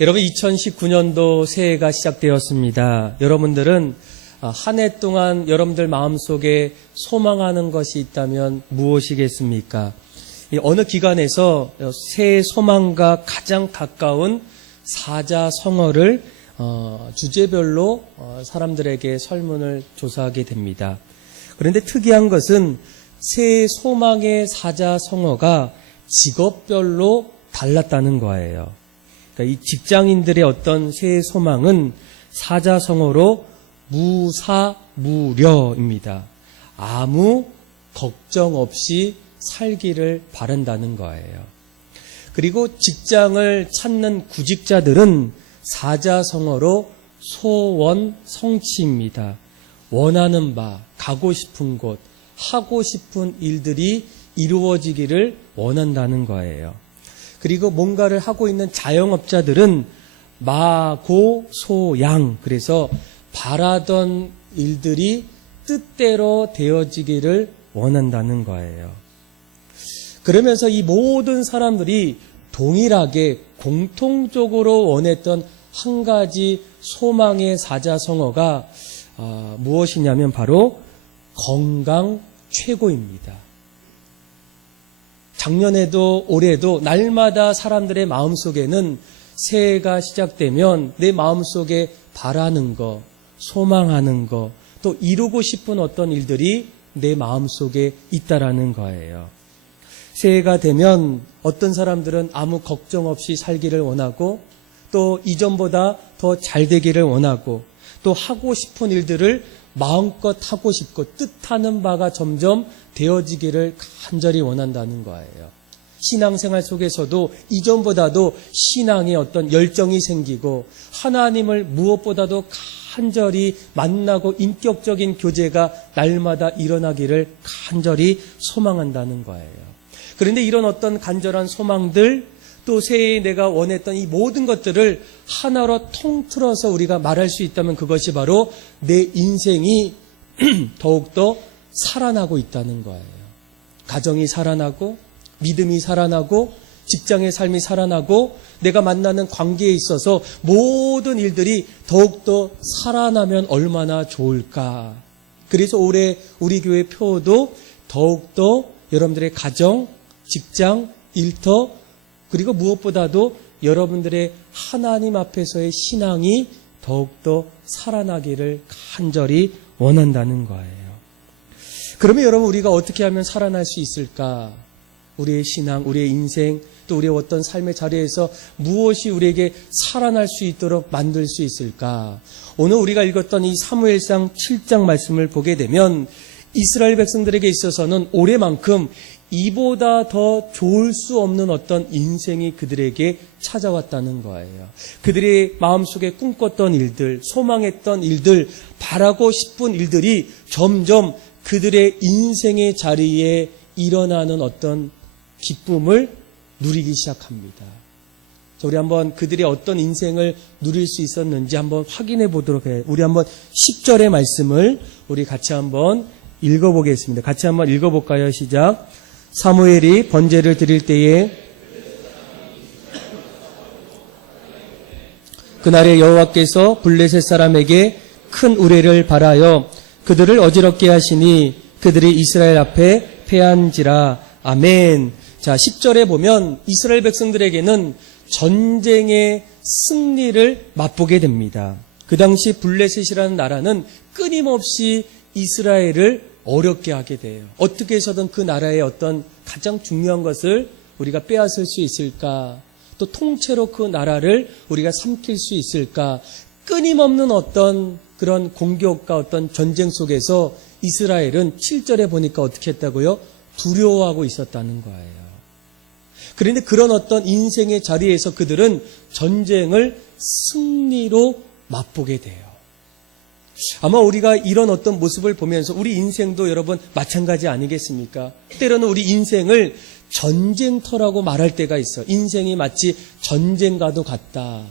여러분 2019년도 새해가 시작되었습니다. 여러분들은 한 해 동안 여러분들 마음속에 소망하는 것이 있다면 무엇이겠습니까? 어느 기관에서 새해 소망과 가장 가까운 사자성어를 주제별로 사람들에게 설문을 조사하게 됩니다. 그런데 특이한 것은 새해 소망의 사자성어가 직업별로 달랐다는 거예요. 그러니까 이 직장인들의 어떤 새해 소망은 사자성어로 무사무려입니다. 아무 걱정 없이 살기를 바란다는 거예요. 그리고 직장을 찾는 구직자들은 사자성어로 소원성취입니다. 원하는 바, 가고 싶은 곳, 하고 싶은 일들이 이루어지기를 원한다는 거예요. 그리고 뭔가를 하고 있는 자영업자들은 마고소양, 그래서 바라던 일들이 뜻대로 되어지기를 원한다는 거예요. 그러면서 이 모든 사람들이 동일하게 공통적으로 원했던 한 가지 소망의 사자성어가 무엇이냐면 바로 건강 최고입니다. 작년에도 올해도 날마다 사람들의 마음속에는 새해가 시작되면 내 마음속에 바라는 거, 소망하는 거, 또 이루고 싶은 어떤 일들이 내 마음속에 있다라는 거예요. 새해가 되면 어떤 사람들은 아무 걱정 없이 살기를 원하고 또 이전보다 더 잘 되기를 원하고 또 하고 싶은 일들을 마음껏 하고 싶고 뜻하는 바가 점점 되어지기를 간절히 원한다는 거예요. 신앙생활 속에서도 이전보다도 신앙에 어떤 열정이 생기고 하나님을 무엇보다도 간절히 만나고 인격적인 교제가 날마다 일어나기를 간절히 소망한다는 거예요. 그런데 이런 어떤 간절한 소망들 또 새해에 내가 원했던 이 모든 것들을 하나로 통틀어서 우리가 말할 수 있다면 그것이 바로 내 인생이 더욱더 살아나고 있다는 거예요. 가정이 살아나고 믿음이 살아나고 직장의 삶이 살아나고 내가 만나는 관계에 있어서 모든 일들이 더욱더 살아나면 얼마나 좋을까. 그래서 올해 우리 교회 표도 더욱더 여러분들의 가정, 직장, 일터 그리고 무엇보다도 여러분들의 하나님 앞에서의 신앙이 더욱더 살아나기를 간절히 원한다는 거예요. 그러면 여러분 우리가 어떻게 하면 살아날 수 있을까? 우리의 신앙, 우리의 인생, 또 우리의 어떤 삶의 자리에서 무엇이 우리에게 살아날 수 있도록 만들 수 있을까? 오늘 우리가 읽었던 이 사무엘상 7장 말씀을 보게 되면 이스라엘 백성들에게 있어서는 올해만큼 이보다 더 좋을 수 없는 어떤 인생이 그들에게 찾아왔다는 거예요. 그들의 마음속에 꿈꿨던 일들, 소망했던 일들, 바라고 싶은 일들이 점점 그들의 인생의 자리에 일어나는 어떤 기쁨을 누리기 시작합니다. 우리 한번 그들의 어떤 인생을 누릴 수 있었는지 한번 확인해 보도록 해요. 우리 한번 10절의 말씀을 우리 같이 한번 읽어보겠습니다. 같이 한번 읽어볼까요? 시작. 사무엘이 번제를 드릴 때에 그날에 여호와께서 블레셋 사람에게 큰 우레를 발하여 그들을 어지럽게 하시니 그들이 이스라엘 앞에 패한지라. 아멘. 자, 10절에 보면 이스라엘 백성들에게는 전쟁의 승리를 맛보게 됩니다. 그 당시 블레셋이라는 나라는 끊임없이 이스라엘을 어렵게 하게 돼요. 어떻게 해서든 그 나라의 어떤 가장 중요한 것을 우리가 빼앗을 수 있을까? 또 통째로 그 나라를 우리가 삼킬 수 있을까? 끊임없는 어떤 그런 공격과 어떤 전쟁 속에서 이스라엘은 7절에 보니까 어떻게 했다고요? 두려워하고 있었다는 거예요. 그런데 그런 어떤 인생의 자리에서 그들은 전쟁을 승리로 맛보게 돼요. 아마 우리가 이런 어떤 모습을 보면서 우리 인생도 여러분 마찬가지 아니겠습니까? 때로는 우리 인생을 전쟁터라고 말할 때가 있어. 인생이 마치 전쟁과도 같다.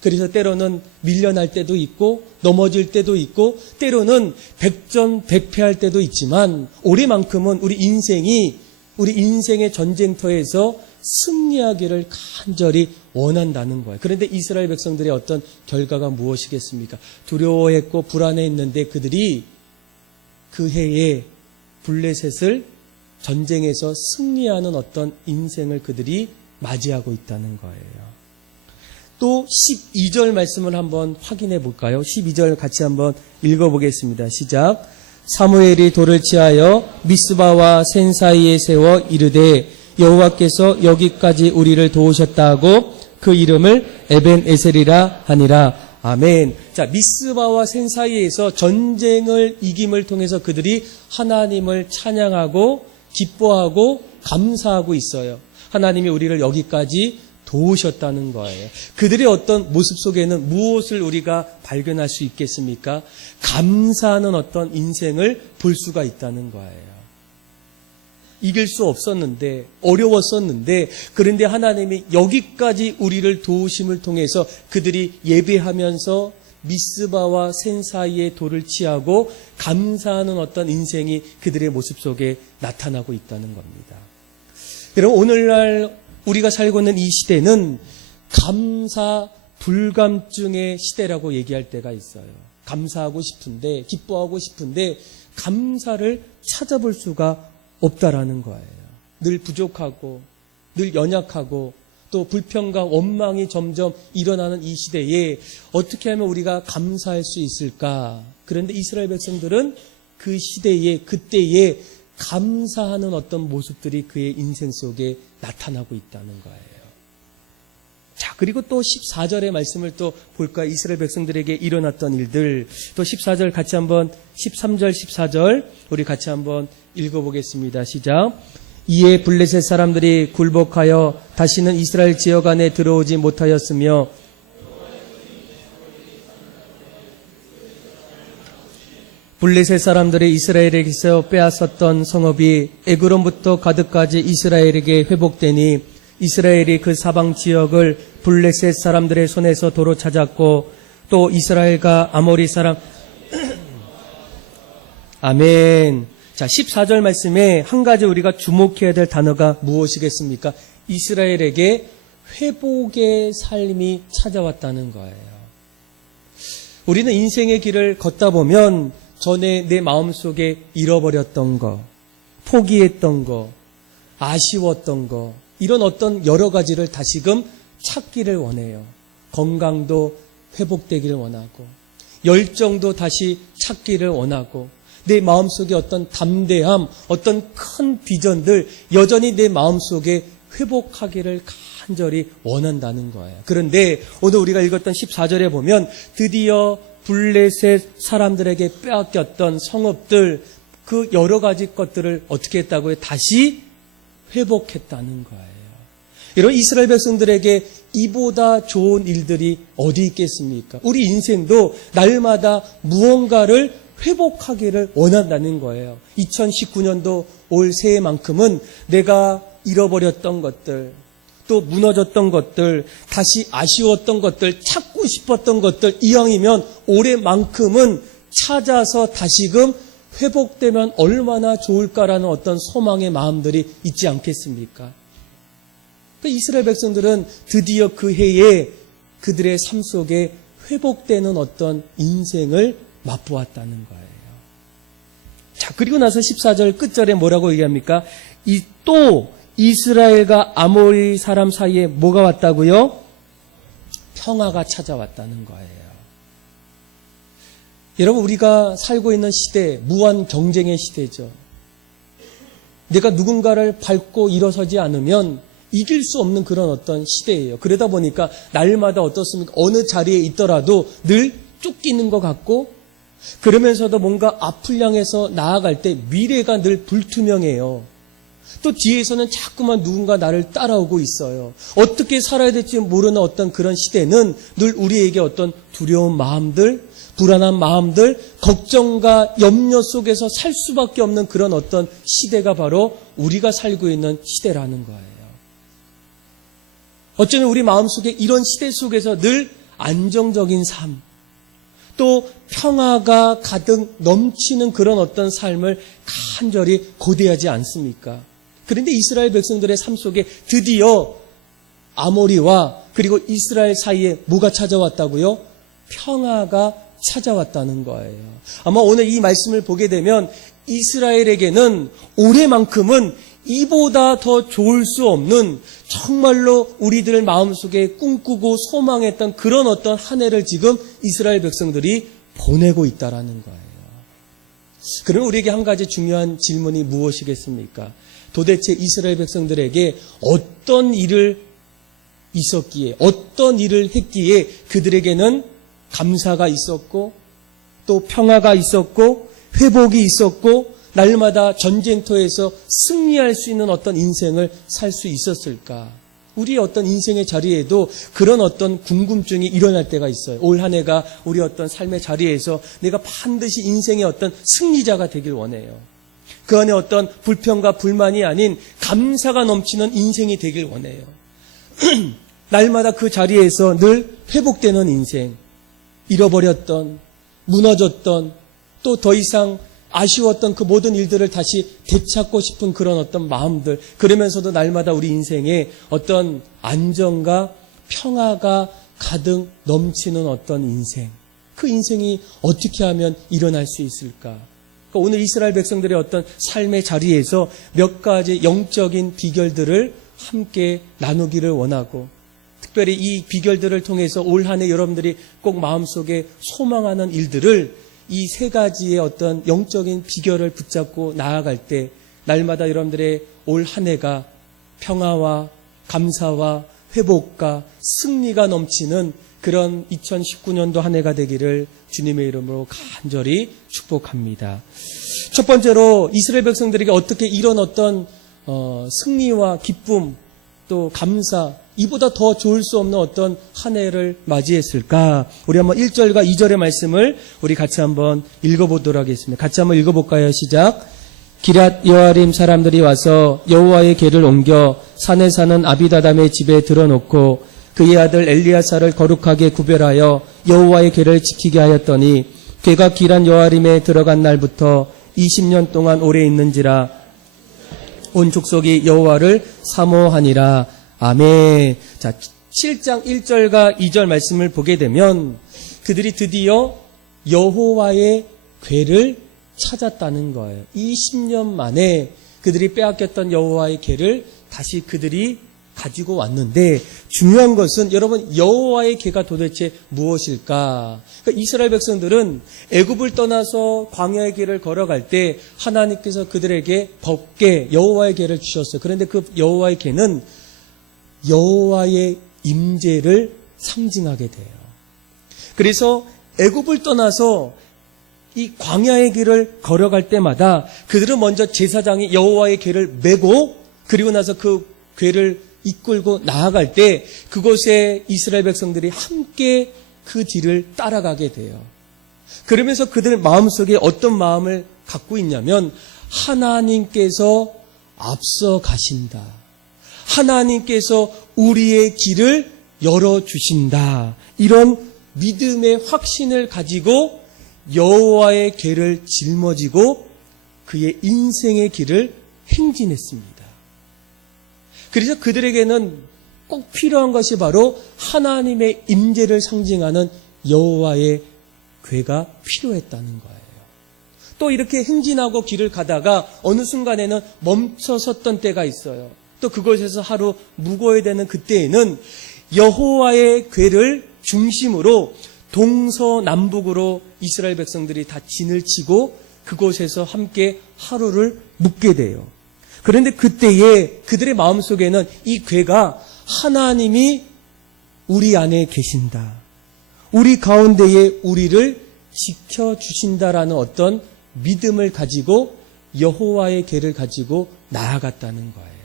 그래서 때로는 밀려날 때도 있고 넘어질 때도 있고 때로는 백전백패할 때도 있지만 올해만큼은 우리 인생의 전쟁터에서 승리하기를 간절히 원한다는 거예요. 그런데 이스라엘 백성들의 어떤 결과가 무엇이겠습니까? 두려워했고 불안해했는데 그들이 그 해에 블레셋을 전쟁에서 승리하는 어떤 인생을 그들이 맞이하고 있다는 거예요. 또 12절 말씀을 한번 확인해 볼까요? 12절 같이 한번 읽어보겠습니다. 시작. 사무엘이 돌을 치하여 미스바와 센 사이에 세워 이르되 여호와께서 여기까지 우리를 도우셨다 하고 그 이름을 에벤에셀이라 하니라. 아멘. 자, 미스바와 센 사이에서 전쟁을 이김을 통해서 그들이 하나님을 찬양하고 기뻐하고 감사하고 있어요. 하나님이 우리를 여기까지 도우셨다는 거예요. 그들의 어떤 모습 속에는 무엇을 우리가 발견할 수 있겠습니까? 감사하는 어떤 인생을 볼 수가 있다는 거예요. 이길 수 없었는데, 어려웠었는데, 그런데 하나님이 여기까지 우리를 도우심을 통해서 그들이 예배하면서 미스바와 센 사이에 돌을 치하고 감사하는 어떤 인생이 그들의 모습 속에 나타나고 있다는 겁니다. 여러분, 오늘날 우리가 살고 있는 이 시대는 감사 불감증의 시대라고 얘기할 때가 있어요. 감사하고 싶은데, 기뻐하고 싶은데 감사를 찾아볼 수가 없다라는 거예요. 늘 부족하고 늘 연약하고 또 불평과 원망이 점점 일어나는 이 시대에 어떻게 하면 우리가 감사할 수 있을까? 그런데 이스라엘 백성들은 그 시대에, 그때에 감사하는 어떤 모습들이 그의 인생 속에 나타나고 있다는 거예요. 자, 그리고 또 14절의 말씀을 또 볼까요? 이스라엘 백성들에게 일어났던 일들. 또 14절 같이 한번, 13절, 14절 우리 같이 한번 읽어보겠습니다. 시작. 이에 블레셋 사람들이 굴복하여 다시는 이스라엘 지역 안에 들어오지 못하였으며 블레셋 사람들이 이스라엘에게서 빼앗았던 성읍이 에그론부터 가드까지 이스라엘에게 회복되니 이스라엘이 그 사방 지역을 블레셋 사람들의 손에서 도로 찾았고 또 이스라엘과 아모리 사람 아멘. 자, 14절 말씀에 한 가지 우리가 주목해야 될 단어가 무엇이겠습니까? 이스라엘에게 회복의 삶이 찾아왔다는 거예요. 우리는 인생의 길을 걷다 보면 전에 내 마음속에 잃어버렸던 거, 포기했던 거, 아쉬웠던 거, 이런 어떤 여러 가지를 다시금 찾기를 원해요. 건강도 회복되기를 원하고, 열정도 다시 찾기를 원하고, 내 마음속에 어떤 담대함, 어떤 큰 비전들 여전히 내 마음속에 회복하기를 간절히 원한다는 거예요. 그런데 오늘 우리가 읽었던 14절에 보면 드디어 블레셋 사람들에게 빼앗겼던 성읍들, 그 여러 가지 것들을 어떻게 했다고요? 다시 회복했다는 거예요. 여러분, 이스라엘 백성들에게 이보다 좋은 일들이 어디 있겠습니까? 우리 인생도 날마다 무언가를 회복하기를 원한다는 거예요. 2019년도 올 새해만큼은 내가 잃어버렸던 것들, 또 무너졌던 것들, 다시 아쉬웠던 것들, 찾고 싶었던 것들, 이왕이면 올해만큼은 찾아서 다시금 회복되면 얼마나 좋을까라는 어떤 소망의 마음들이 있지 않겠습니까? 이스라엘 백성들은 드디어 그 해에 그들의 삶 속에 회복되는 어떤 인생을 맛보았다는 거예요. 자, 그리고 나서 14절 끝절에 뭐라고 얘기합니까? 또 이스라엘과 아모리 사람 사이에 뭐가 왔다고요? 평화가 찾아왔다는 거예요. 여러분, 우리가 살고 있는 시대, 무한 경쟁의 시대죠. 내가 누군가를 밟고 일어서지 않으면 이길 수 없는 그런 어떤 시대예요. 그러다 보니까 날마다 어떻습니까? 어느 자리에 있더라도 늘 쫓기는 것 같고, 그러면서도 뭔가 앞을 향해서 나아갈 때 미래가 늘 불투명해요. 또 뒤에서는 자꾸만 누군가 나를 따라오고 있어요. 어떻게 살아야 될지 모르는 어떤 그런 시대는 늘 우리에게 어떤 두려운 마음들, 불안한 마음들, 걱정과 염려 속에서 살 수밖에 없는 그런 어떤 시대가 바로 우리가 살고 있는 시대라는 거예요. 어쩌면 우리 마음속에 이런 시대 속에서 늘 안정적인 삶, 또 평화가 가득 넘치는 그런 어떤 삶을 간절히 고대하지 않습니까? 그런데 이스라엘 백성들의 삶 속에 드디어 아모리와 그리고 이스라엘 사이에 뭐가 찾아왔다고요? 평화가 찾아왔다는 거예요. 아마 오늘 이 말씀을 보게 되면 이스라엘에게는 올해만큼은 이보다 더 좋을 수 없는 정말로 우리들 마음속에 꿈꾸고 소망했던 그런 어떤 한 해를 지금 이스라엘 백성들이 보내고 있다라는 거예요. 그럼 우리에게 한 가지 중요한 질문이 무엇이겠습니까? 도대체 이스라엘 백성들에게 어떤 일을 있었기에, 어떤 일을 했기에 그들에게는 감사가 있었고 또 평화가 있었고 회복이 있었고 날마다 전쟁터에서 승리할 수 있는 어떤 인생을 살 수 있었을까? 우리의 어떤 인생의 자리에도 그런 어떤 궁금증이 일어날 때가 있어요. 올 한 해가 우리 어떤 삶의 자리에서 내가 반드시 인생의 어떤 승리자가 되길 원해요. 그 안에 어떤 불평과 불만이 아닌 감사가 넘치는 인생이 되길 원해요. 날마다 그 자리에서 늘 회복되는 인생, 잃어버렸던, 무너졌던, 또 더 이상 아쉬웠던 그 모든 일들을 다시 되찾고 싶은 그런 어떤 마음들, 그러면서도 날마다 우리 인생에 어떤 안정과 평화가 가득 넘치는 어떤 인생, 그 인생이 어떻게 하면 일어날 수 있을까? 그러니까 오늘 이스라엘 백성들의 어떤 삶의 자리에서 몇 가지 영적인 비결들을 함께 나누기를 원하고, 특별히 이 비결들을 통해서 올 한 해 여러분들이 꼭 마음속에 소망하는 일들을 이 세 가지의 어떤 영적인 비결을 붙잡고 나아갈 때 날마다 여러분들의 올 한 해가 평화와 감사와 회복과 승리가 넘치는 그런 2019년도 한 해가 되기를 주님의 이름으로 간절히 축복합니다. 첫 번째로 이스라엘 백성들에게 어떻게 이런 어떤 승리와 기쁨 또 감사, 이보다 더 좋을 수 없는 어떤 한 해를 맞이했을까? 우리 한번 1절과 2절의 말씀을 우리 같이 한번 읽어보도록 하겠습니다. 같이 한번 읽어볼까요? 시작. 기럇 여아림 사람들이 와서 여호와의 궤를 옮겨 산에 사는 아비다담의 집에 들어놓고 그의 아들 엘리야사를 거룩하게 구별하여 여호와의 궤를 지키게 하였더니 궤가 기럇 여아림에 들어간 날부터 20년 동안 오래 있는지라 온 족속이 여호와를 사모하니라. 아멘. 자, 7장 1절과 2절 말씀을 보게 되면 그들이 드디어 여호와의 궤를 찾았다는 거예요. 20년 만에 그들이 빼앗겼던 여호와의 궤를 다시 그들이 가지고 왔는데 중요한 것은 여러분 여호와의 궤가 도대체 무엇일까? 그러니까 이스라엘 백성들은 애굽을 떠나서 광야의 길을 걸어갈 때 하나님께서 그들에게 법궤 여호와의 궤를 주셨어요. 그런데 그 여호와의 궤는 여호와의 임재를 상징하게 돼요. 그래서 애굽을 떠나서 이 광야의 길을 걸어갈 때마다 그들은 먼저 제사장이 여호와의 궤를 메고 그리고 나서 그 궤를 이끌고 나아갈 때 그곳에 이스라엘 백성들이 함께 그 뒤를 따라가게 돼요. 그러면서 그들 마음속에 어떤 마음을 갖고 있냐면 하나님께서 앞서 가신다. 하나님께서 우리의 길을 열어주신다. 이런 믿음의 확신을 가지고 여호와의 궤를 짊어지고 그의 인생의 길을 행진했습니다. 그래서 그들에게는 꼭 필요한 것이 바로 하나님의 임재를 상징하는 여호와의 궤가 필요했다는 거예요. 또 이렇게 행진하고 길을 가다가 어느 순간에는 멈춰 섰던 때가 있어요. 또 그곳에서 하루 묵어야 되는 그때에는 여호와의 궤를 중심으로 동서남북으로 이스라엘 백성들이 다 진을 치고 그곳에서 함께 하루를 묵게 돼요. 그런데 그때에 그들의 마음속에는 이 궤가 하나님이 우리 안에 계신다. 우리 가운데에 우리를 지켜주신다라는 어떤 믿음을 가지고 여호와의 궤를 가지고 나아갔다는 거예요.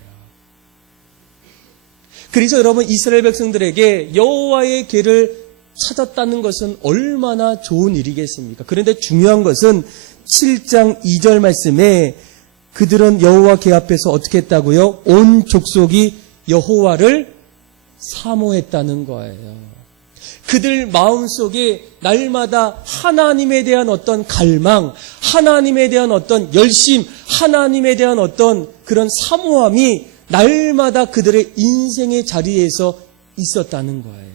그래서 여러분 이스라엘 백성들에게 여호와의 궤를 찾았다는 것은 얼마나 좋은 일이겠습니까? 그런데 중요한 것은 7장 2절 말씀에 그들은 여호와 궤 앞에서 어떻게 했다고요? 온 족속이 여호와를 사모했다는 거예요. 그들 마음속에 날마다 하나님에 대한 어떤 갈망, 하나님에 대한 어떤 열심, 하나님에 대한 어떤 그런 사모함이 날마다 그들의 인생의 자리에서 있었다는 거예요.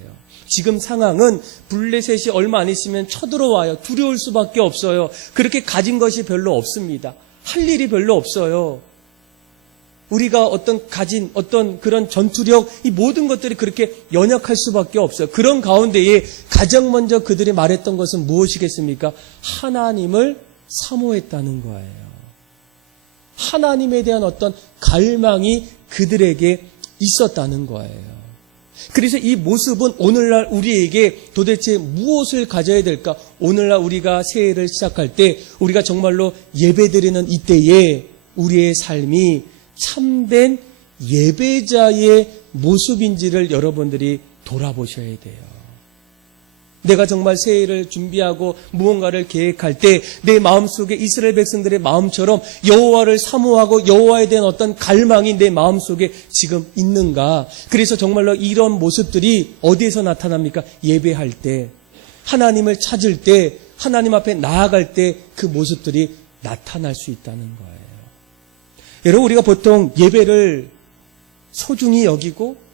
지금 상황은 블레셋이 얼마 안 있으면 쳐들어와요. 두려울 수밖에 없어요. 그렇게 가진 것이 별로 없습니다. 할 일이 별로 없어요. 우리가 가진 어떤 그런 전투력, 이 모든 것들이 그렇게 연약할 수밖에 없어요. 그런 가운데에 가장 먼저 그들이 말했던 것은 무엇이겠습니까? 하나님을 사모했다는 거예요. 하나님에 대한 어떤 갈망이 그들에게 있었다는 거예요. 그래서 이 모습은 오늘날 우리에게 도대체 무엇을 가져야 될까? 오늘날 우리가 새해를 시작할 때 우리가 정말로 예배드리는 이때에 우리의 삶이 참된 예배자의 모습인지를 여러분들이 돌아보셔야 돼요. 내가 정말 새해를 준비하고 무언가를 계획할 때 내 마음속에 이스라엘 백성들의 마음처럼 여호와를 사모하고 여호와에 대한 어떤 갈망이 내 마음속에 지금 있는가? 그래서 정말로 이런 모습들이 어디에서 나타납니까? 예배할 때, 하나님을 찾을 때, 하나님 앞에 나아갈 때 그 모습들이 나타날 수 있다는 거예요. 여러분, 우리가 보통 예배를 소중히 여기고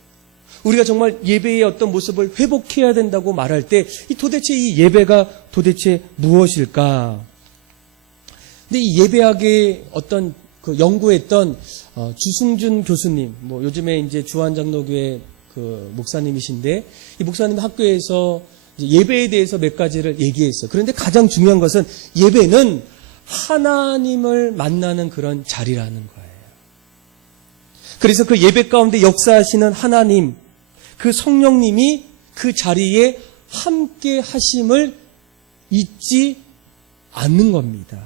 우리가 정말 예배의 어떤 모습을 회복해야 된다고 말할 때 도대체 이 예배가 도대체 무엇일까? 근데 이 예배학의 어떤 그 연구했던 주승준 교수님, 요즘에 이제 주한장로교회 그 목사님이신데 이 목사님 학교에서 예배에 대해서 몇 가지를 얘기했어요. 그런데 가장 중요한 것은 예배는 하나님을 만나는 그런 자리라는 거예요. 그래서 그 예배 가운데 역사하시는 하나님, 그 성령님이 그 자리에 함께 하심을 잊지 않는 겁니다.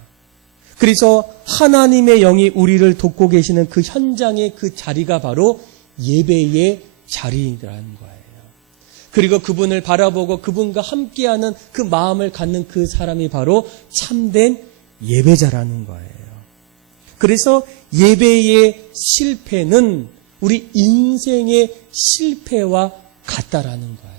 그래서 하나님의 영이 우리를 돕고 계시는 그 현장의 그 자리가 바로 예배의 자리라는 거예요. 그리고 그분을 바라보고 그분과 함께하는 그 마음을 갖는 그 사람이 바로 참된 예배자라는 거예요. 그래서 예배의 실패는 우리 인생의 실패와 같다라는 거예요.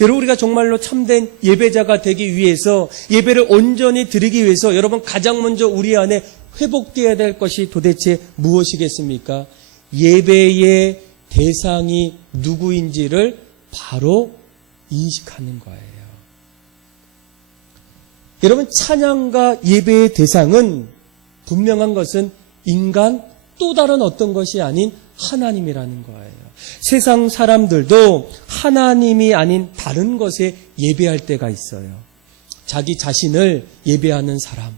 여러분, 우리가 정말로 참된 예배자가 되기 위해서, 예배를 온전히 드리기 위해서 여러분 가장 먼저 우리 안에 회복되어야 될 것이 도대체 무엇이겠습니까? 예배의 대상이 누구인지를 바로 인식하는 거예요. 여러분, 찬양과 예배의 대상은 분명한 것은 인간 또 다른 어떤 것이 아닌 하나님이라는 거예요. 세상 사람들도 하나님이 아닌 다른 것에 예배할 때가 있어요. 자기 자신을 예배하는 사람,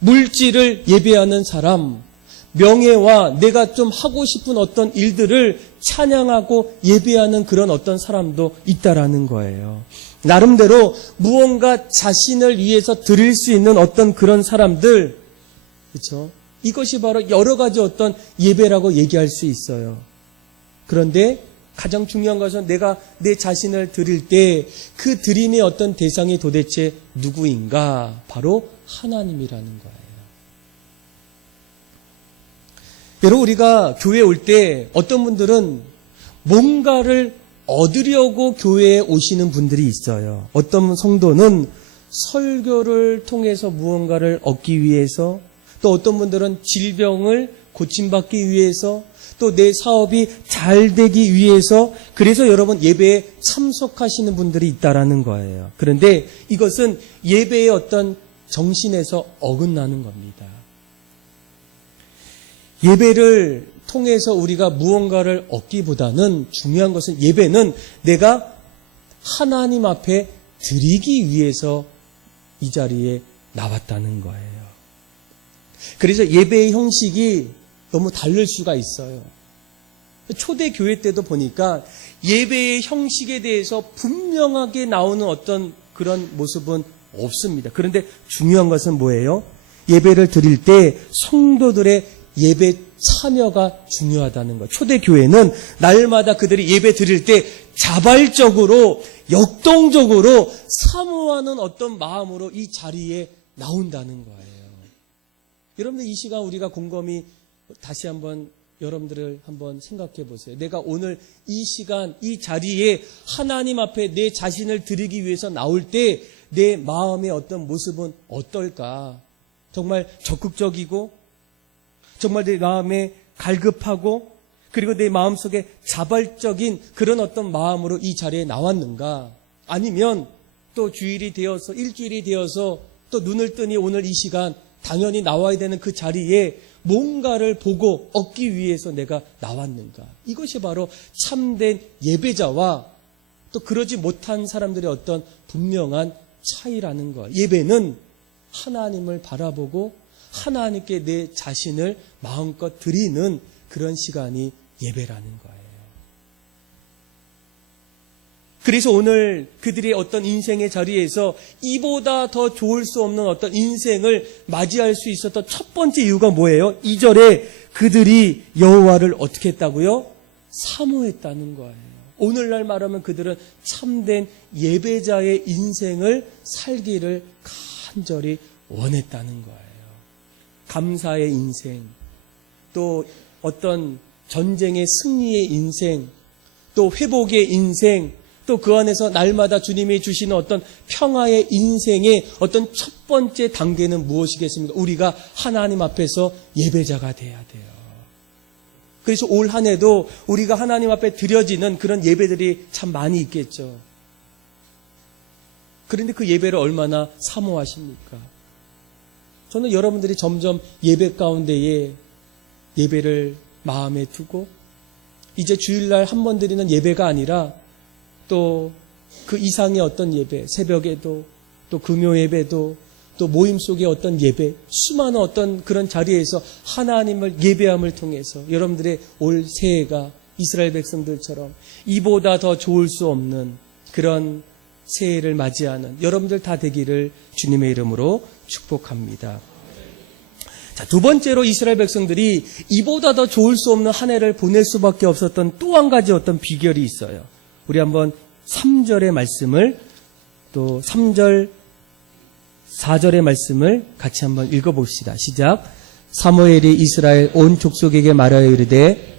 물질을 예배하는 사람, 명예와 내가 좀 하고 싶은 어떤 일들을 찬양하고 예배하는 그런 어떤 사람도 있다라는 거예요. 나름대로 무언가 자신을 위해서 드릴 수 있는 어떤 그런 사람들, 그렇죠? 이것이 바로 여러 가지 어떤 예배라고 얘기할 수 있어요. 그런데 가장 중요한 것은 내가 내 자신을 드릴 때 그 드림의 어떤 대상이 도대체 누구인가? 바로 하나님이라는 거예요. 여러분, 우리가 교회에 올 때 어떤 분들은 뭔가를 얻으려고 교회에 오시는 분들이 있어요. 어떤 성도는 설교를 통해서 무언가를 얻기 위해서, 또 어떤 분들은 질병을 고침받기 위해서, 또 내 사업이 잘 되기 위해서, 그래서 여러분 예배에 참석하시는 분들이 있다라는 거예요. 그런데 이것은 예배의 어떤 정신에서 어긋나는 겁니다. 예배를 통해서 우리가 무언가를 얻기보다는 중요한 것은 예배는 내가 하나님 앞에 드리기 위해서 이 자리에 나왔다는 거예요. 그래서 예배의 형식이 너무 다를 수가 있어요. 초대교회 때도 보니까 예배의 형식에 대해서 분명하게 나오는 어떤 그런 모습은 없습니다. 그런데 중요한 것은 뭐예요? 예배를 드릴 때 성도들의 예배 참여가 중요하다는 것. 초대교회는 날마다 그들이 예배 드릴 때 자발적으로, 역동적으로 사모하는 어떤 마음으로 이 자리에 나온다는 거예요. 여러분들, 이 시간 우리가 곰곰이 다시 한번 여러분들을 한번 생각해 보세요. 내가 오늘 이 시간, 이 자리에 하나님 앞에 내 자신을 드리기 위해서 나올 때 내 마음의 어떤 모습은 어떨까? 정말 적극적이고, 정말 내 마음에 갈급하고, 그리고 내 마음속에 자발적인 그런 어떤 마음으로 이 자리에 나왔는가? 아니면 또 주일이 되어서, 일주일이 되어서 또 눈을 뜨니 오늘 이 시간 당연히 나와야 되는 그 자리에 뭔가를 보고 얻기 위해서 내가 나왔는가? 이것이 바로 참된 예배자와 또 그러지 못한 사람들의 어떤 분명한 차이라는 거예요. 예배는 하나님을 바라보고 하나님께 내 자신을 마음껏 드리는 그런 시간이 예배라는 거예요. 그래서 오늘 그들의 어떤 인생의 자리에서 이보다 더 좋을 수 없는 어떤 인생을 맞이할 수 있었던 첫 번째 이유가 뭐예요? 2절에 그들이 여호와를 어떻게 했다고요? 사모했다는 거예요. 오늘날 말하면 그들은 참된 예배자의 인생을 살기를 간절히 원했다는 거예요. 감사의 인생, 또 어떤 전쟁의 승리의 인생, 또 회복의 인생, 또 그 안에서 날마다 주님이 주시는 어떤 평화의 인생의 어떤 첫 번째 단계는 무엇이겠습니까? 우리가 하나님 앞에서 예배자가 돼야 돼요. 그래서 올 한 해도 우리가 하나님 앞에 드려지는 그런 예배들이 참 많이 있겠죠. 그런데 그 예배를 얼마나 사모하십니까? 저는 여러분들이 점점 예배 가운데에 예배를 마음에 두고 이제 주일날 한 번 드리는 예배가 아니라 또 그 이상의 어떤 예배, 새벽에도 또 금요 예배도 또 모임 속의 어떤 예배, 수많은 어떤 그런 자리에서 하나님을 예배함을 통해서 여러분들의 올 새해가 이스라엘 백성들처럼 이보다 더 좋을 수 없는 그런 새해를 맞이하는 여러분들 다 되기를 주님의 이름으로 축복합니다. 자, 두 번째로 이스라엘 백성들이 이보다 더 좋을 수 없는 한 해를 보낼 수밖에 없었던 또 한 가지 어떤 비결이 있어요. 우리 한번 3절의 말씀을 또 3절 4절의 말씀을 같이 한번 읽어봅시다. 시작. 사무엘이 이스라엘 온 족속에게 말하여 이르되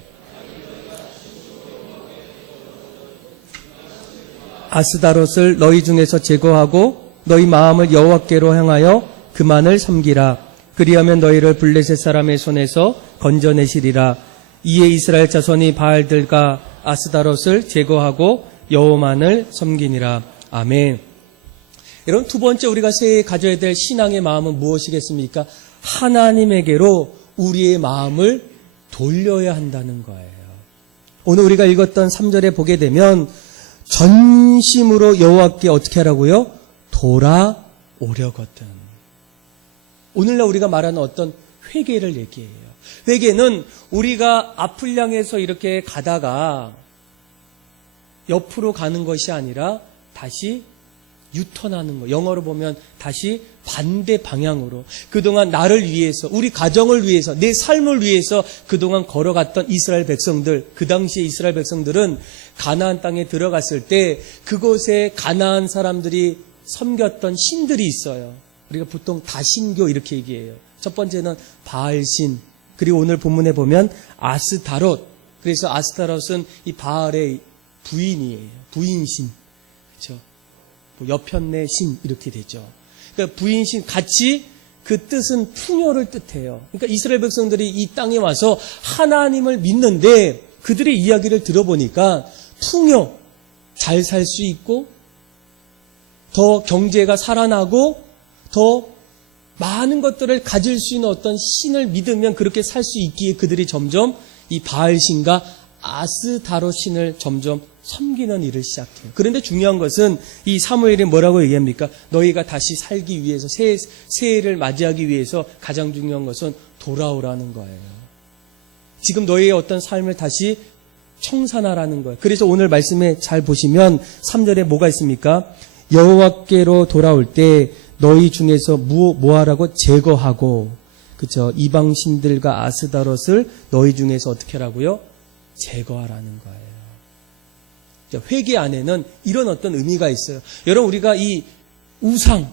아스다롯을 너희 중에서 제거하고 너희 마음을 여호와께로 향하여 그만을 섬기라. 그리하면 너희를 블레셋 사람의 손에서 건져내시리라. 이에 이스라엘 자손이 바알들과 아스다롯을 제거하고 여호와만을 섬기니라. 아멘. 여러분, 두 번째 우리가 새해에 가져야 될 신앙의 마음은 무엇이겠습니까? 하나님에게로 우리의 마음을 돌려야 한다는 거예요. 오늘 우리가 읽었던 3절에 보게 되면 전심으로 여호와께 어떻게 하라고요? 돌아오려거든. 오늘날 우리가 말하는 어떤 회개를 얘기해요. 회개는 우리가 앞을 향해서 이렇게 가다가 옆으로 가는 것이 아니라 다시 유턴하는 거. 영어로 보면 다시 반대 방향으로. 그동안 나를 위해서, 우리 가정을 위해서, 내 삶을 위해서 그동안 걸어갔던 이스라엘 백성들, 그 당시에 이스라엘 백성들은 가나안 땅에 들어갔을 때 그곳에 가나안 사람들이 섬겼던 신들이 있어요. 우리가 보통 다신교 이렇게 얘기해요. 첫 번째는 바알신, 그리고 오늘 본문에 보면 아스타롯. 그래서 아스타롯은 이 바알의 부인이에요. 부인신. 그렇죠? 여편네 신 이렇게 되죠. 그러니까 부인신 같이 그 뜻은 풍요를 뜻해요. 그러니까 이스라엘 백성들이 이 땅에 와서 하나님을 믿는데 그들의 이야기를 들어보니까 풍요, 잘 살 수 있고 더 경제가 살아나고 더 많은 것들을 가질 수 있는 어떤 신을 믿으면 그렇게 살 수 있기에 그들이 점점 이 바알신과 아스다롯 신을 점점 섬기는 일을 시작해요. 그런데 중요한 것은 이 사무엘이 뭐라고 얘기합니까? 너희가 다시 살기 위해서 새해를 맞이하기 위해서 가장 중요한 것은 돌아오라는 거예요. 지금 너희의 어떤 삶을 다시 청산하라는 거예요. 그래서 오늘 말씀에 잘 보시면 3절에 뭐가 있습니까? 여호와께로 돌아올 때 너희 중에서 뭐하라고? 제거하고, 그렇죠? 이방 신들과 아스다롯을 너희 중에서 어떻게 하라고요? 제거하라는 거예요. 회개 안에는 이런 어떤 의미가 있어요. 여러분, 우리가 이 우상은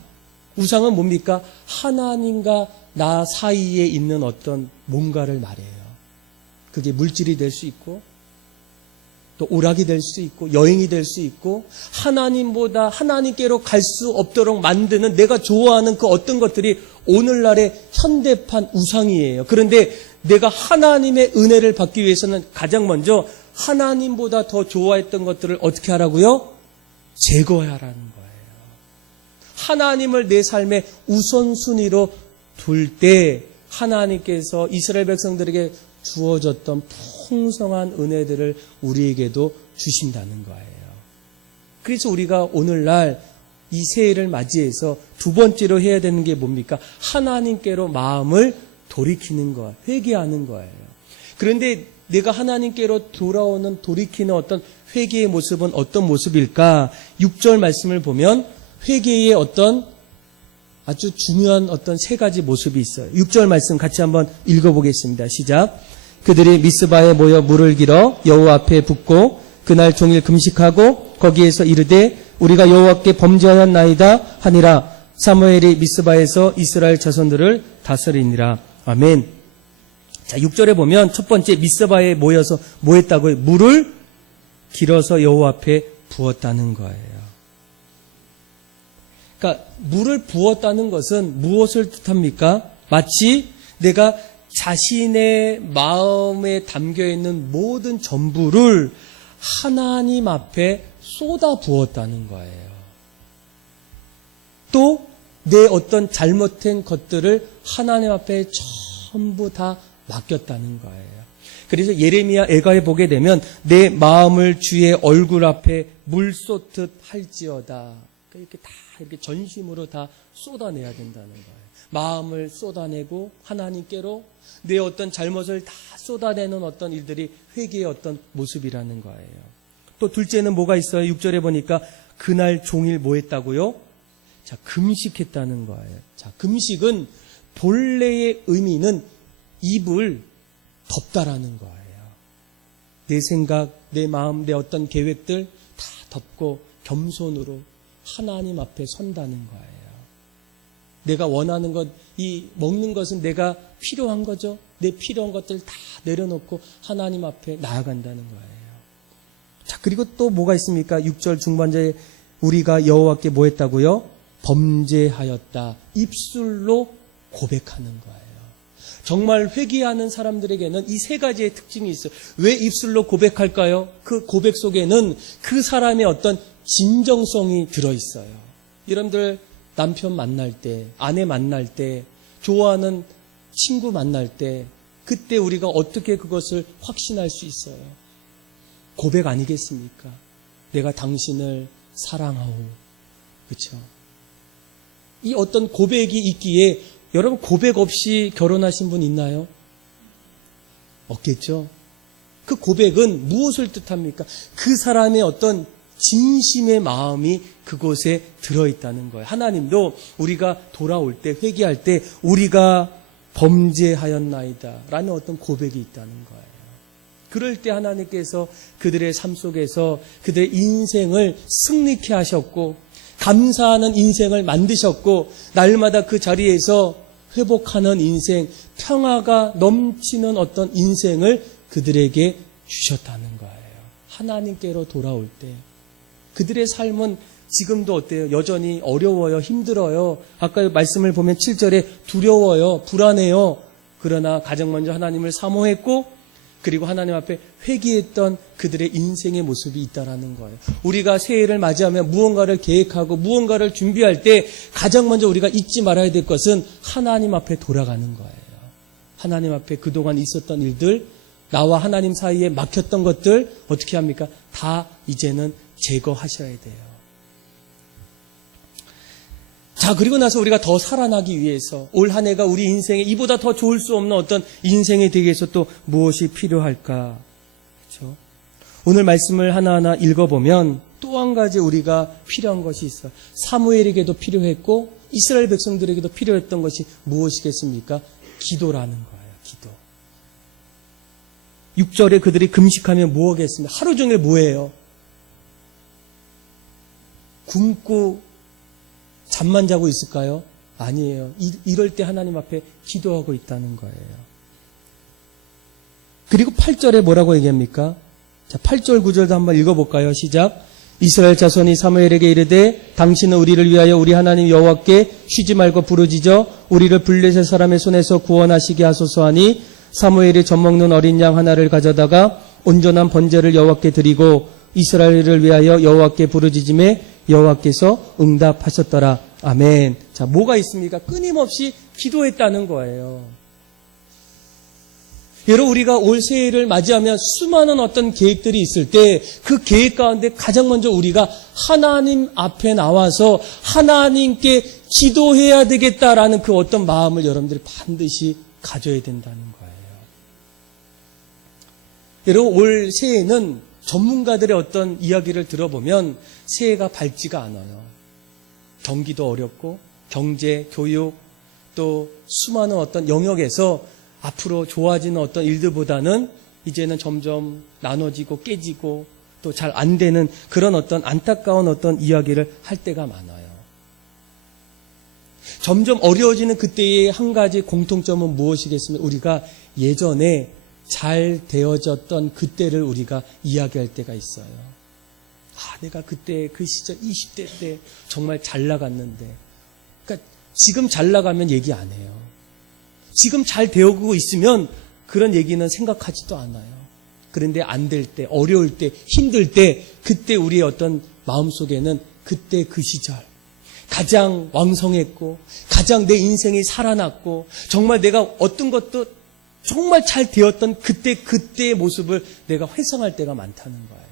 뭡니까? 하나님과 나 사이에 있는 어떤 뭔가를 말해요. 그게 물질이 될 수 있고 또 오락이 될 수 있고 여행이 될 수 있고 하나님보다 하나님께로 갈 수 없도록 만드는 내가 좋아하는 그 어떤 것들이 오늘날의 현대판 우상이에요. 그런데 내가 하나님의 은혜를 받기 위해서는 가장 먼저 하나님보다 더 좋아했던 것들을 어떻게 하라고요? 제거하라는 거예요. 하나님을 내 삶의 우선순위로 둘 때 하나님께서 이스라엘 백성들에게 주어졌던 풍성한 은혜들을 우리에게도 주신다는 거예요. 그래서 우리가 오늘날 이 새해를 맞이해서 두 번째로 해야 되는 게 뭡니까? 하나님께로 마음을 돌이키는 것, 회개하는 거예요. 그런데 내가 하나님께로 돌이키는 어떤 회개의 모습은 어떤 모습일까? 6절 말씀을 보면 회개의 어떤 아주 중요한 어떤 세 가지 모습이 있어요. 6절 말씀 같이 한번 읽어보겠습니다. 시작. 그들이 미스바에 모여 물을 길어 여호와 앞에 붓고 그날 종일 금식하고 거기에서 이르되 우리가 여호와께 범죄하였나이다 하니라. 사무엘이 미스바에서 이스라엘 자손들을 다스리니라. 아멘. 자, 6절에 보면 첫 번째 미스바에 모여서 뭐 했다고요? 물을 길어서 여호와 앞에 부었다는 거예요. 그러니까 물을 부었다는 것은 무엇을 뜻합니까? 마치 내가 자신의 마음에 담겨있는 모든 전부를 하나님 앞에 쏟아 부었다는 거예요. 또 내 어떤 잘못된 것들을 하나님 앞에 전부 다 맡겼다는 거예요. 그래서 예레미야 애가에 보게 되면 내 마음을 주의 얼굴 앞에 물 쏟듯 할지어다. 이렇게 다 이렇게 전심으로 다 쏟아내야 된다는 거예요. 마음을 쏟아내고 하나님께로 내 어떤 잘못을 다 쏟아내는 어떤 일들이 회개의 어떤 모습이라는 거예요. 또 둘째는 뭐가 있어요? 6절에 보니까 그날 종일 뭐 했다고요? 자, 금식했다는 거예요. 자, 금식은 본래의 의미는 입을 덮다라는 거예요. 내 생각, 내 마음, 내 어떤 계획들 다 덮고 겸손으로 하나님 앞에 선다는 거예요. 내가 원하는 것, 이 먹는 것은 내가 필요한 거죠. 내 필요한 것들 다 내려놓고 하나님 앞에 나아간다는 거예요. 자, 그리고 또 뭐가 있습니까? 6절 중반절에 우리가 여호와께 뭐 했다고요? 범죄하였다. 입술로 고백하는 거예요. 정말 회개하는 사람들에게는 이 세 가지의 특징이 있어요. 왜 입술로 고백할까요? 그 고백 속에는 그 사람의 어떤 진정성이 들어있어요. 여러분들 남편 만날 때, 아내 만날 때, 좋아하는 친구 만날 때 그때 우리가 어떻게 그것을 확신할 수 있어요? 고백 아니겠습니까? 내가 당신을 사랑하오. 그렇죠? 이 어떤 고백이 있기에 여러분 고백 없이 결혼하신 분 있나요? 없겠죠? 그 고백은 무엇을 뜻합니까? 그 사람의 어떤 진심의 마음이 그곳에 들어있다는 거예요. 하나님도 우리가 돌아올 때, 회개할 때 우리가 범죄하였나이다 라는 어떤 고백이 있다는 거예요. 그럴 때 하나님께서 그들의 삶 속에서 그들의 인생을 승리케 하셨고 감사하는 인생을 만드셨고 날마다 그 자리에서 회복하는 인생, 평화가 넘치는 어떤 인생을 그들에게 주셨다는 거예요. 하나님께로 돌아올 때 그들의 삶은 지금도 어때요? 여전히 어려워요. 힘들어요. 아까 말씀을 보면 7절에 두려워요. 불안해요. 그러나 가장 먼저 하나님을 사모했고 그리고 하나님 앞에 회개했던 그들의 인생의 모습이 있다는 거예요. 우리가 새해를 맞이하면 무언가를 계획하고 무언가를 준비할 때 가장 먼저 우리가 잊지 말아야 될 것은 하나님 앞에 돌아가는 거예요. 하나님 앞에 그동안 있었던 일들, 나와 하나님 사이에 막혔던 것들 어떻게 합니까? 다 이제는 제거하셔야 돼요. 자, 그리고 나서 우리가 더 살아나기 위해서 올 한 해가 우리 인생에 이보다 더 좋을 수 없는 어떤 인생이 되기 위해서 또 무엇이 필요할까? 그렇죠? 오늘 말씀을 하나하나 읽어보면 또 한 가지 우리가 필요한 것이 있어요. 사무엘에게도 필요했고 이스라엘 백성들에게도 필요했던 것이 무엇이겠습니까? 기도라는 거예요. 기도. 6절에 그들이 금식하면 뭐 하겠습니까? 하루 종일 뭐예요? 굶고 잠만 자고 있을까요? 아니에요. 이럴 때 하나님 앞에 기도하고 있다는 거예요. 그리고 8절에 뭐라고 얘기합니까? 자, 8절 9절도 한번 읽어볼까요? 시작. 이스라엘 자손이 사무엘에게 이르되 당신은 우리를 위하여 우리 하나님 여호와께 쉬지 말고 부르짖어 우리를 블레셋 사람의 손에서 구원하시게 하소서 하니 사무엘이 젖먹는 어린 양 하나를 가져다가 온전한 번제를 여호와께 드리고 이스라엘을 위하여 여호와께 부르짖음에 여호와께서 응답하셨더라. 아멘. 자, 뭐가 있습니까? 끊임없이 기도했다는 거예요. 여러분, 우리가 올 새해를 맞이하면 수많은 어떤 계획들이 있을 때 그 계획 가운데 가장 먼저 우리가 하나님 앞에 나와서 하나님께 기도해야 되겠다라는 그 어떤 마음을 여러분들이 반드시 가져야 된다는 거예요. 여러분, 올 새해는 전문가들의 어떤 이야기를 들어보면 새해가 밝지가 않아요. 경기도 어렵고 경제, 교육, 또 수많은 어떤 영역에서 앞으로 좋아지는 어떤 일들보다는 이제는 점점 나눠지고 깨지고 또 잘 안 되는 그런 어떤 안타까운 어떤 이야기를 할 때가 많아요. 점점 어려워지는 그때의 한 가지 공통점은 무엇이겠습니까? 우리가 예전에 잘 되어졌던 그때를 우리가 이야기할 때가 있어요. 아, 내가 그때 그 시절 20대 때 정말 잘 나갔는데. 그러니까 지금 잘 나가면 얘기 안 해요. 지금 잘 되어가고 있으면 그런 얘기는 생각하지도 않아요. 그런데 안 될 때, 어려울 때, 힘들 때, 그때 우리의 어떤 마음속에는 그때 그 시절, 가장 왕성했고, 가장 내 인생이 살아났고, 정말 내가 어떤 것도 정말 잘 되었던 그때의 모습을 내가 회상할 때가 많다는 거예요.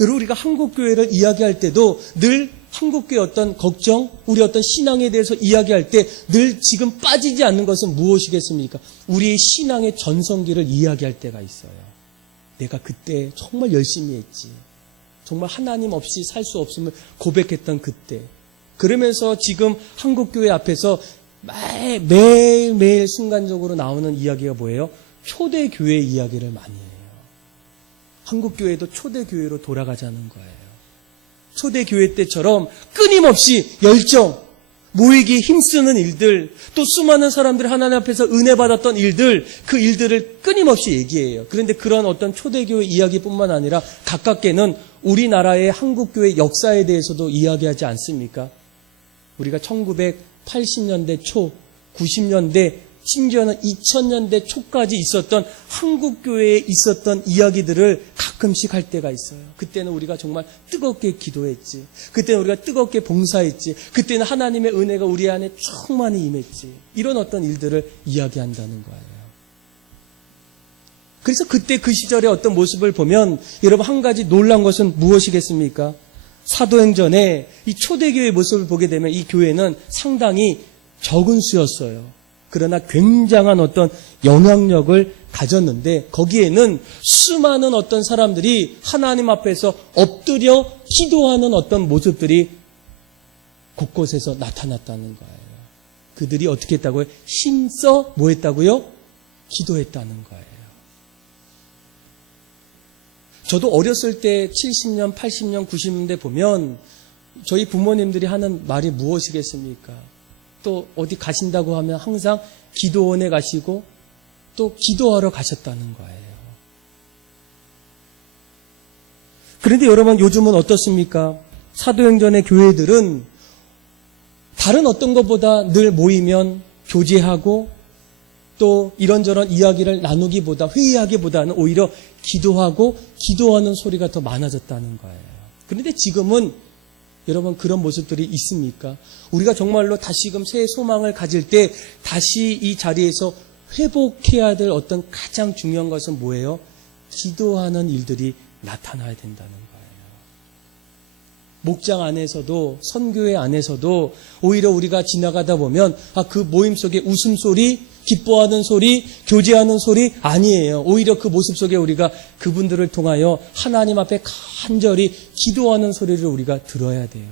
여러분, 우리가 한국교회를 이야기할 때도 늘 한국교회 어떤 걱정, 우리 어떤 신앙에 대해서 이야기할 때 늘 지금 빠지지 않는 것은 무엇이겠습니까? 우리의 신앙의 전성기를 이야기할 때가 있어요. 내가 그때 정말 열심히 했지. 정말 하나님 없이 살 수 없음을 고백했던 그때. 그러면서 지금 한국교회 앞에서 매일매일 순간적으로 나오는 이야기가 뭐예요? 초대교회 이야기를 많이 해요. 한국교회도 초대교회로 돌아가자는 거예요. 초대교회 때처럼 끊임없이 열정, 모이기 힘쓰는 일들, 또 수많은 사람들이 하나님 앞에서 은혜 받았던 일들, 그 일들을 끊임없이 얘기해요. 그런데 그런 어떤 초대교회 이야기뿐만 아니라 가깝게는 우리나라의 한국교회 역사에 대해서도 이야기하지 않습니까? 우리가 1980년대 초, 90년대, 심지어는 2000년대 초까지 있었던 한국교회에 있었던 이야기들을 가끔씩 할 때가 있어요. 그때는 우리가 정말 뜨겁게 기도했지. 그때는 우리가 뜨겁게 봉사했지. 그때는 하나님의 은혜가 우리 안에 충만히 임했지. 이런 어떤 일들을 이야기한다는 거예요. 그래서 그때 그 시절의 어떤 모습을 보면 여러분 한 가지 놀란 것은 무엇이겠습니까? 사도행전에 이 초대교회의 모습을 보게 되면 이 교회는 상당히 적은 수였어요. 그러나 굉장한 어떤 영향력을 가졌는데 거기에는 수많은 어떤 사람들이 하나님 앞에서 엎드려 기도하는 어떤 모습들이 곳곳에서 나타났다는 거예요. 그들이 어떻게 했다고요? 힘써 뭐 했다고요? 기도했다는 거예요. 저도 어렸을 때 70년, 80년, 90년대 보면 저희 부모님들이 하는 말이 무엇이겠습니까? 또 어디 가신다고 하면 항상 기도원에 가시고 또 기도하러 가셨다는 거예요. 그런데 여러분 요즘은 어떻습니까? 사도행전의 교회들은 다른 어떤 것보다 늘 모이면 교제하고 또 이런저런 이야기를 나누기보다 회의하기보다는 오히려 기도하고 기도하는 소리가 더 많아졌다는 거예요. 그런데 지금은 여러분 그런 모습들이 있습니까? 우리가 정말로 다시금 새 소망을 가질 때 다시 이 자리에서 회복해야 될 어떤 가장 중요한 것은 뭐예요? 기도하는 일들이 나타나야 된다는 거예요. 목장 안에서도 선교회 안에서도 오히려 우리가 지나가다 보면 그 모임 속에 웃음소리, 기뻐하는 소리, 교제하는 소리 아니에요. 오히려 그 모습 속에 우리가 그분들을 통하여 하나님 앞에 간절히 기도하는 소리를 우리가 들어야 돼요.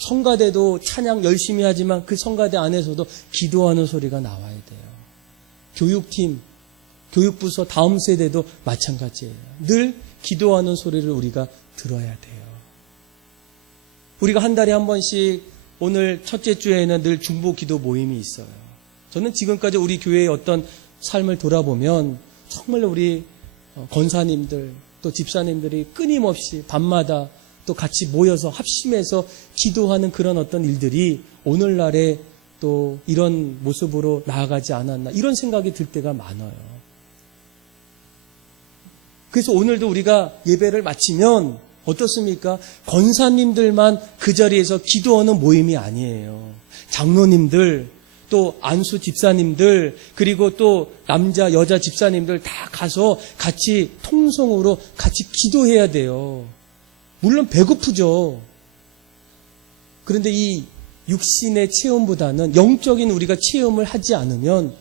성가대도 찬양 열심히 하지만 그 성가대 안에서도 기도하는 소리가 나와야 돼요. 교육팀, 교육부서 다음 세대도 마찬가지예요. 늘 기도하는 소리를 우리가 들어야 돼요. 우리가 한 달에 한 번씩 오늘 첫째 주에는 늘 중보 기도 모임이 있어요. 저는 지금까지 우리 교회의 어떤 삶을 돌아보면 정말 우리 권사님들 또 집사님들이 끊임없이 밤마다 또 같이 모여서 합심해서 기도하는 그런 어떤 일들이 오늘날에 또 이런 모습으로 나아가지 않았나 이런 생각이 들 때가 많아요. 그래서 오늘도 우리가 예배를 마치면 어떻습니까? 권사님들만 그 자리에서 기도하는 모임이 아니에요. 장로님들, 또 안수 집사님들, 그리고 또 남자, 여자 집사님들 다 가서 같이 통성으로 같이 기도해야 돼요. 물론 배고프죠. 그런데 이 육신의 체험보다는 영적인 우리가 체험을 하지 않으면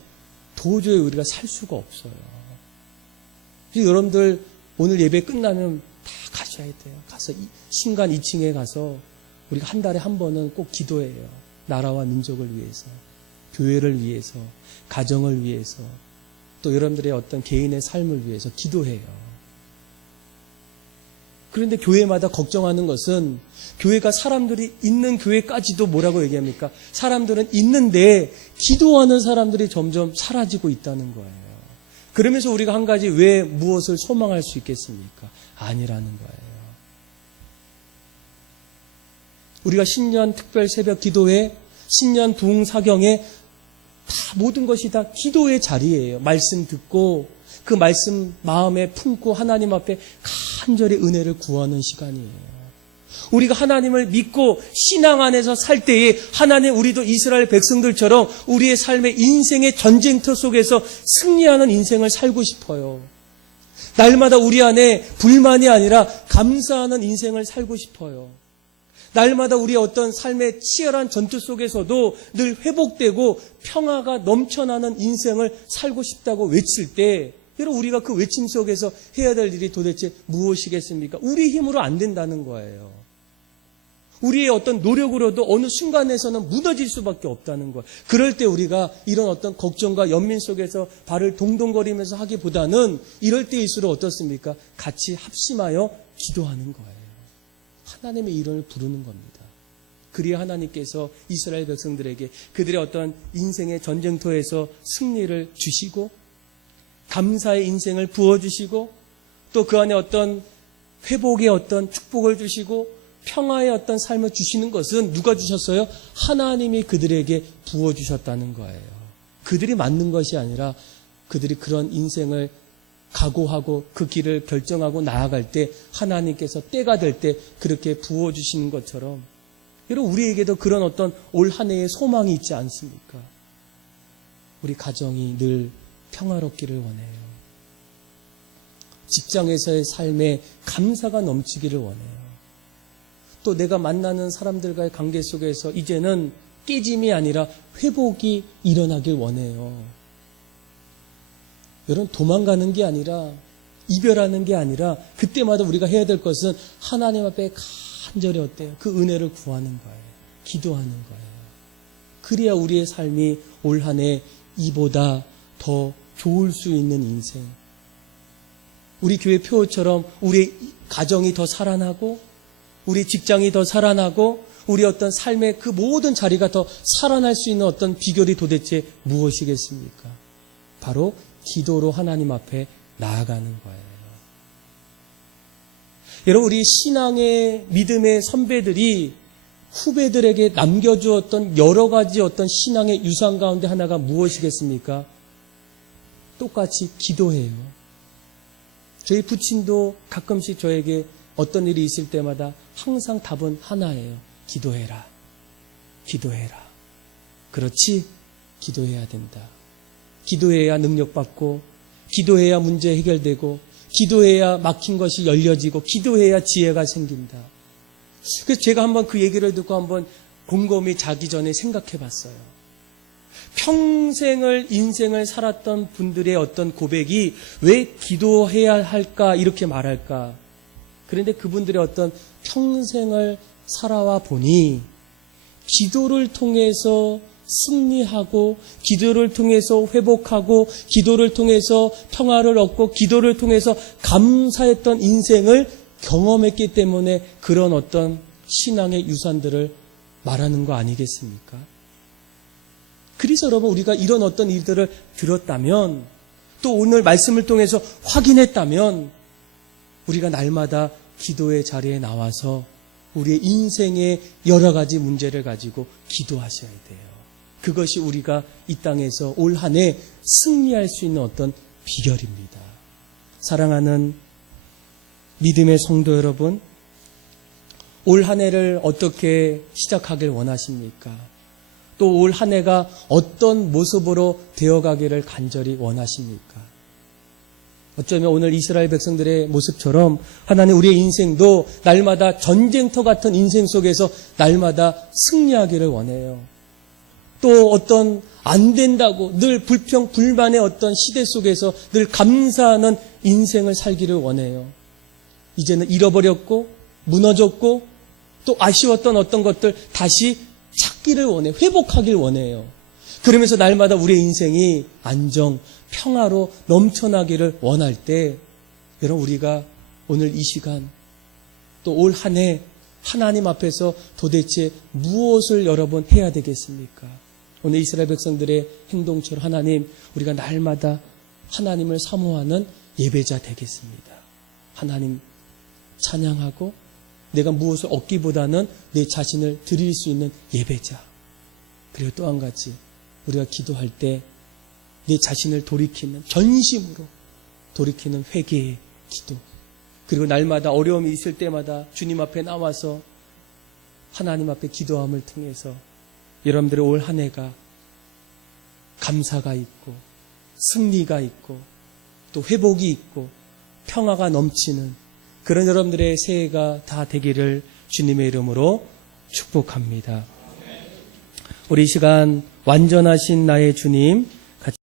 도저히 우리가 살 수가 없어요. 그래서 여러분들 오늘 예배 끝나면 다 가셔야 돼요. 가서 신관 2층에 가서 우리가 한 달에 한 번은 꼭 기도해요. 나라와 민족을 위해서, 교회를 위해서, 가정을 위해서, 또 여러분들의 어떤 개인의 삶을 위해서 기도해요. 그런데 교회마다 걱정하는 것은 교회가 사람들이 있는 교회까지도 뭐라고 얘기합니까? 사람들은 있는데 기도하는 사람들이 점점 사라지고 있다는 거예요. 그러면서 우리가 한 가지 왜 무엇을 소망할 수 있겠습니까? 아니라는 거예요. 우리가 신년 특별 새벽 기도회, 신년 부흥 사경에 다 모든 것이 다 기도의 자리예요. 말씀 듣고 그 말씀 마음에 품고 하나님 앞에 간절히 은혜를 구하는 시간이에요. 우리가 하나님을 믿고 신앙 안에서 살 때에 하나님 우리도 이스라엘 백성들처럼 우리의 삶의 인생의 전쟁터 속에서 승리하는 인생을 살고 싶어요. 날마다 우리 안에 불만이 아니라 감사하는 인생을 살고 싶어요. 날마다 우리의 어떤 삶의 치열한 전투 속에서도 늘 회복되고 평화가 넘쳐나는 인생을 살고 싶다고 외칠 때 여러분 우리가 그 외침 속에서 해야 될 일이 도대체 무엇이겠습니까? 우리 힘으로 안 된다는 거예요. 우리의 어떤 노력으로도 어느 순간에서는 무너질 수밖에 없다는 거예요. 그럴 때 우리가 이런 어떤 걱정과 연민 속에서 발을 동동거리면서 하기보다는 이럴 때일수록 어떻습니까? 같이 합심하여 기도하는 거예요. 하나님의 이름을 부르는 겁니다. 그리야 하나님께서 이스라엘 백성들에게 그들의 어떤 인생의 전쟁터에서 승리를 주시고 감사의 인생을 부어주시고 또 그 안에 어떤 회복의 어떤 축복을 주시고 평화의 어떤 삶을 주시는 것은 누가 주셨어요? 하나님이 그들에게 부어주셨다는 거예요. 그들이 만든 것이 아니라 그들이 그런 인생을 각오하고 그 길을 결정하고 나아갈 때 하나님께서 때가 될 때 그렇게 부어주시는 것처럼 여러분 우리에게도 그런 어떤 올 한 해의 소망이 있지 않습니까? 우리 가정이 늘 평화롭기를 원해요. 직장에서의 삶에 감사가 넘치기를 원해요. 또 내가 만나는 사람들과의 관계 속에서 이제는 깨짐이 아니라 회복이 일어나길 원해요. 여러분 도망가는 게 아니라 이별하는 게 아니라 그때마다 우리가 해야 될 것은 하나님 앞에 간절히 어때요? 그 은혜를 구하는 거예요. 기도하는 거예요. 그래야 우리의 삶이 올 한 해 이보다 더 좋을 수 있는 인생. 우리 교회 표어처럼 우리 가정이 더 살아나고 우리 직장이 더 살아나고 우리 어떤 삶의 그 모든 자리가 더 살아날 수 있는 어떤 비결이 도대체 무엇이겠습니까? 바로 기도로 하나님 앞에 나아가는 거예요. 여러분 우리 신앙의 믿음의 선배들이 후배들에게 남겨주었던 여러 가지 어떤 신앙의 유산 가운데 하나가 무엇이겠습니까? 똑같이 기도해요. 저희 부친도 가끔씩 저에게 어떤 일이 있을 때마다 항상 답은 하나예요. 기도해라. 기도해라. 그렇지? 기도해야 된다. 기도해야 능력받고 기도해야 문제 해결되고 기도해야 막힌 것이 열려지고 기도해야 지혜가 생긴다. 그래서 제가 한번 그 얘기를 듣고 한번 곰곰이 자기 전에 생각해 봤어요. 평생을 인생을 살았던 분들의 어떤 고백이 왜 기도해야 할까 이렇게 말할까. 그런데 그분들의 어떤 평생을 살아와 보니 기도를 통해서 승리하고 기도를 통해서 회복하고 기도를 통해서 평화를 얻고 기도를 통해서 감사했던 인생을 경험했기 때문에 그런 어떤 신앙의 유산들을 말하는 거 아니겠습니까? 그래서 여러분 우리가 이런 어떤 일들을 들었다면 또 오늘 말씀을 통해서 확인했다면 우리가 날마다 기도의 자리에 나와서 우리의 인생의 여러 가지 문제를 가지고 기도하셔야 돼요. 그것이 우리가 이 땅에서 올 한 해 승리할 수 있는 어떤 비결입니다. 사랑하는 믿음의 성도 여러분, 올 한 해를 어떻게 시작하길 원하십니까? 또 올 한 해가 어떤 모습으로 되어가기를 간절히 원하십니까? 어쩌면 오늘 이스라엘 백성들의 모습처럼 하나님 우리의 인생도 날마다 전쟁터 같은 인생 속에서 날마다 승리하기를 원해요. 또 어떤 안 된다고 늘 불평, 불만의 어떤 시대 속에서 늘 감사하는 인생을 살기를 원해요. 이제는 잃어버렸고 무너졌고 또 아쉬웠던 어떤 것들 다시 찾기를 원해, 회복하길 원해요. 그러면서 날마다 우리의 인생이 안정, 평화로 넘쳐나기를 원할 때 여러분 우리가 오늘 이 시간 또 올 한 해 하나님 앞에서 도대체 무엇을 여러분 해야 되겠습니까? 오늘 이스라엘 백성들의 행동처럼 하나님 우리가 날마다 하나님을 사모하는 예배자 되겠습니다. 하나님 찬양하고 내가 무엇을 얻기보다는 내 자신을 드릴 수 있는 예배자. 그리고 또 한 가지 우리가 기도할 때 내 자신을 돌이키는 전심으로 돌이키는 회개의 기도. 그리고 날마다 어려움이 있을 때마다 주님 앞에 나와서 하나님 앞에 기도함을 통해서 여러분들의 올 한 해가 감사가 있고 승리가 있고 또 회복이 있고 평화가 넘치는 그런 여러분들의 새해가 다 되기를 주님의 이름으로 축복합니다. 우리 이 시간 완전하신 나의 주님,